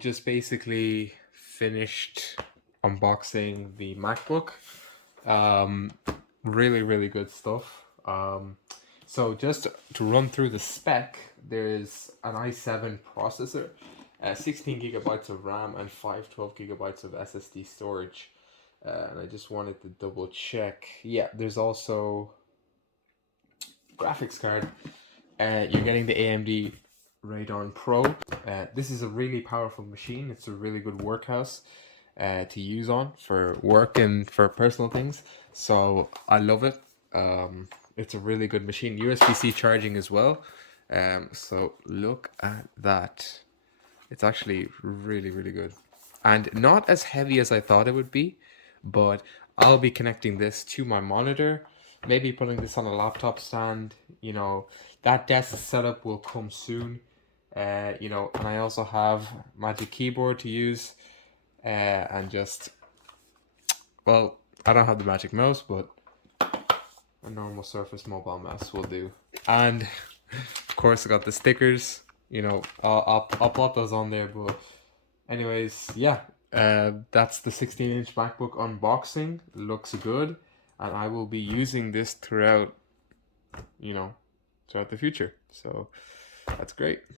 just basically finished unboxing the MacBook. Um, really good stuff. So just to run through the spec, there's an i7 processor, 16 gigabytes of RAM, and 512 gigabytes of SSD storage. And I just wanted to double check. Yeah, there's also graphics card. You're getting the AMD Radeon Pro. This is a really powerful machine. It's a really good workhorse to use on for work and for personal things. So I love it. It's a really good machine. USB-C charging as well. So look at that. It's actually really good. And not as heavy as I thought it would be, but I'll be connecting this to my monitor, maybe putting this on a laptop stand. That desk setup will come soon. And I also have Magic Keyboard to use, and just, well, I don't have the Magic Mouse, but a normal Surface Mobile mouse will do. And of course, I got the stickers. I'll plot those on there, but anyways, yeah. That's the 16-inch MacBook unboxing. Looks good, and I will be using this throughout the future. So that's great.